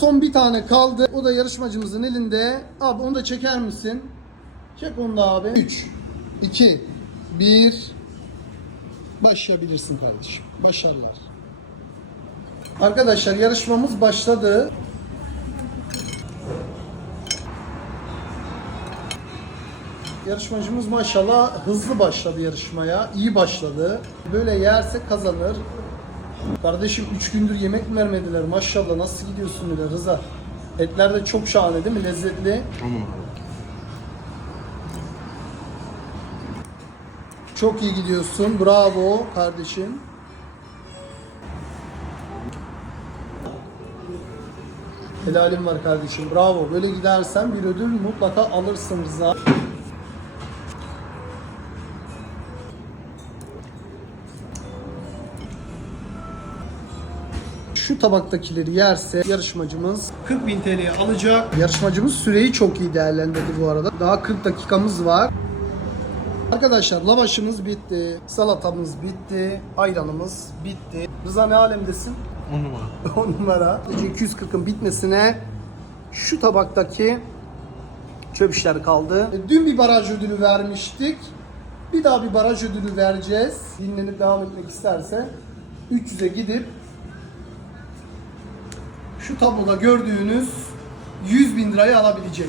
son bir tane kaldı. O da yarışmacımızın elinde. Abi onu da çeker misin? Çek onu da abi. 3, 2, 1. Başlayabilirsin kardeşim. Başarılar. Arkadaşlar yarışmamız başladı. Yarışmacımız maşallah hızlı başladı yarışmaya. iyi başladı. Böyle yerse kazanır. Kardeşim 3 gündür yemek mi vermediler? Maşallah nasıl gidiyorsun öyle Rıza? Etler de çok şahane değil mi? Lezzetli. Tamam Çok iyi gidiyorsun. Bravo kardeşim. Helalim var kardeşim. Bravo. Böyle gidersen bir ödül mutlaka alırsın Rıza. Şu tabaktakileri yerse yarışmacımız 40 bin TL alacak. Yarışmacımız süreyi çok iyi değerlendirdi bu arada. Daha 40 dakikamız var. Arkadaşlar lavaşımız bitti, salatamız bitti, ayranımız bitti. Rıza ne alemdesin? 10 numara. 10 numara. 240'ın bitmesine şu tabaktaki çöp işler kaldı. E, Dün bir baraj ödülü vermiştik. Bir daha bir baraj ödülü vereceğiz. Dinlenip devam etmek isterse 300'e gidip şu tabloda gördüğünüz 100 bin lirayı alabilecek.